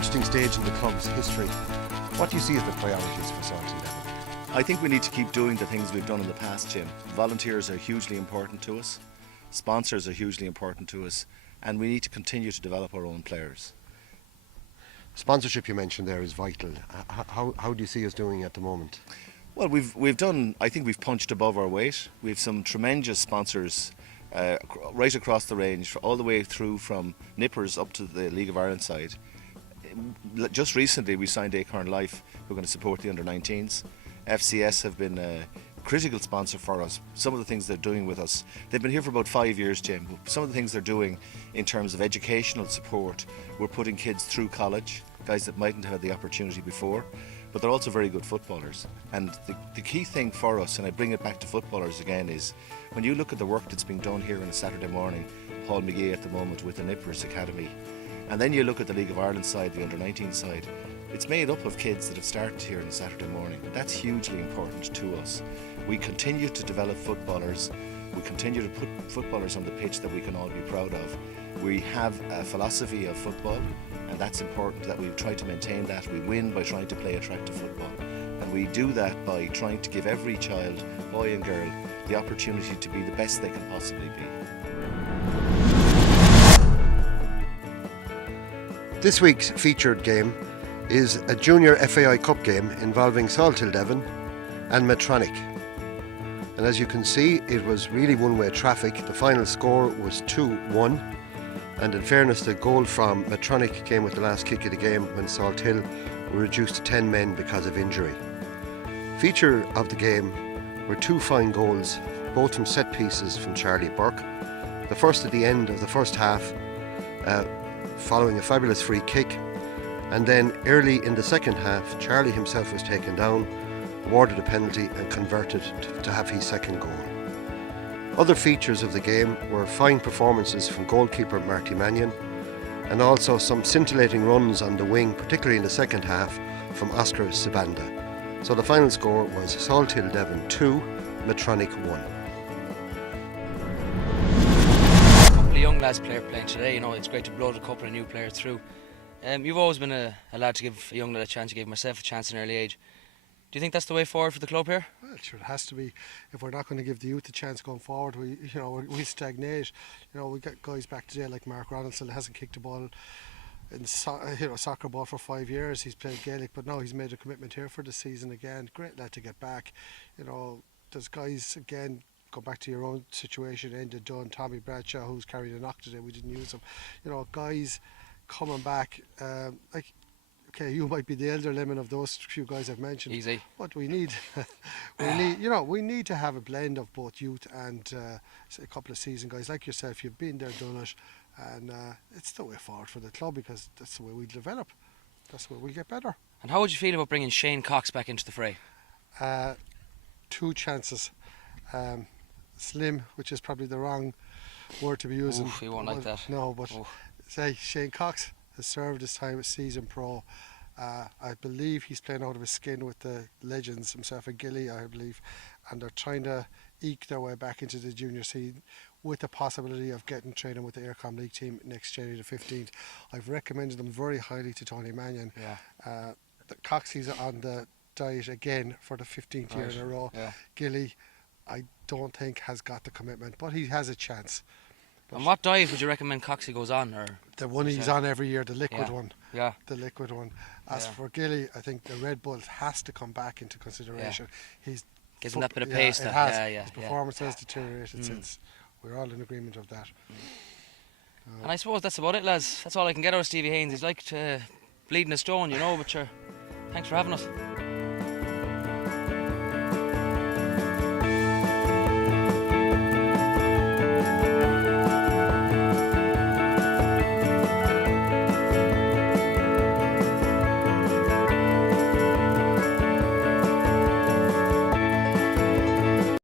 interesting stage in the club's history. What do you see as the priorities for Salthill Devon? I think we need to keep doing the things we've done in the past, Jim. Volunteers are hugely important to us, sponsors are hugely important to us, and we need to continue to develop our own players. Sponsorship you mentioned there is vital. How do you see us doing at the moment? Well, we've done, I think we've punched above our weight. We've some tremendous sponsors right across the range, all the way through from Nippers up to the League of Ireland side. Just recently we signed Acorn Life, who are going to support the under-19s. FCS have been a critical sponsor for us. Some of the things they're doing with us, they've been here for about 5 years, Jim. Some of the things they're doing in terms of educational support, we're putting kids through college, guys that mightn't have had the opportunity before, but they're also very good footballers. And the key thing for us, and I bring it back to footballers again, is when you look at the work that's being done here on a Saturday morning, Paul McGee at the moment with the Nippers Academy, and then you look at the League of Ireland side, the under-19 side, it's made up of kids that have started here on a Saturday morning. That's hugely important to us. We continue to develop footballers. We continue to put footballers on the pitch that we can all be proud of. We have a philosophy of football, and that's important that we try to maintain that. We win by trying to play attractive football, and we do that by trying to give every child, boy and girl, the opportunity to be the best they can possibly be. This week's featured game is a Junior FAI Cup game involving Salthill Devon and Medtronic. And as you can see, it was really one-way traffic. The final score was 2-1, and in fairness, the goal from Medtronic came with the last kick of the game when Salthill were reduced to 10 men because of injury. Feature of the game were two fine goals, both from set pieces from Charlie Burke. The first at the end of the first half, following a fabulous free kick, and then early in the second half, Charlie himself was taken down, awarded a penalty and converted to have his second goal. Other features of the game were fine performances from goalkeeper Marty Mannion, and also some scintillating runs on the wing, particularly in the second half, from Oscar Sibanda. So the final score was Salthill Devon 2, Medtronic 1. A couple of young lads playing today, you know, it's great to blow a couple of new players through. You've always been a lad to give a young lad a chance. You gave myself a chance in an early age. Do you think that's the way forward for the club here? Well, sure, it has to be. If we're not going to give the youth a chance going forward, we stagnate. You know, we got guys back today like Mark Ronaldson hasn't kicked a ball in soccer ball for 5 years. He's played Gaelic, but now he's made a commitment here for the season again. Great lad to get back. You know, there's guys again. Go back to your own situation. Ended done. Tommy Bradshaw, who's carried a knock today. We didn't use him. You know, guys coming back, okay, you might be the elder lemon of those few guys I've mentioned. Easy. But we need, we need to have a blend of both youth and a couple of seasoned guys like yourself. You've been there, done it, and it's the way forward for the club because that's the way we develop. That's the way we get better. And how would you feel about bringing Shane Cox back into the fray? 2 chances. Slim, which is probably the wrong word to be using. Oof, he won't like that. No, but say Shane Cox has served his time as season pro. I believe he's playing out of his skin with the legends, himself and Gilly, I believe, and they're trying to eke their way back into the junior scene with the possibility of getting training with the Aircom League team next January the 15th. I've recommended them very highly to Tony Mannion. Yeah. The Coxie's on the diet again for the 15th year in a row. Yeah. Gilly, I don't think has got the commitment, but he has a chance. And what diet would you recommend Coxie goes on? Or the one he's on every year, the liquid one. Yeah. The liquid one. As for Gilly, I think the Red Bull has to come back into consideration. He's gives him that bit of pace. It has. His performance has deteriorated since. We're all in agreement of that. And I suppose that's about it, lads. That's all I can get out of Stevie Haynes. He's like bleeding a stone, you know, but sure. Thanks for having us.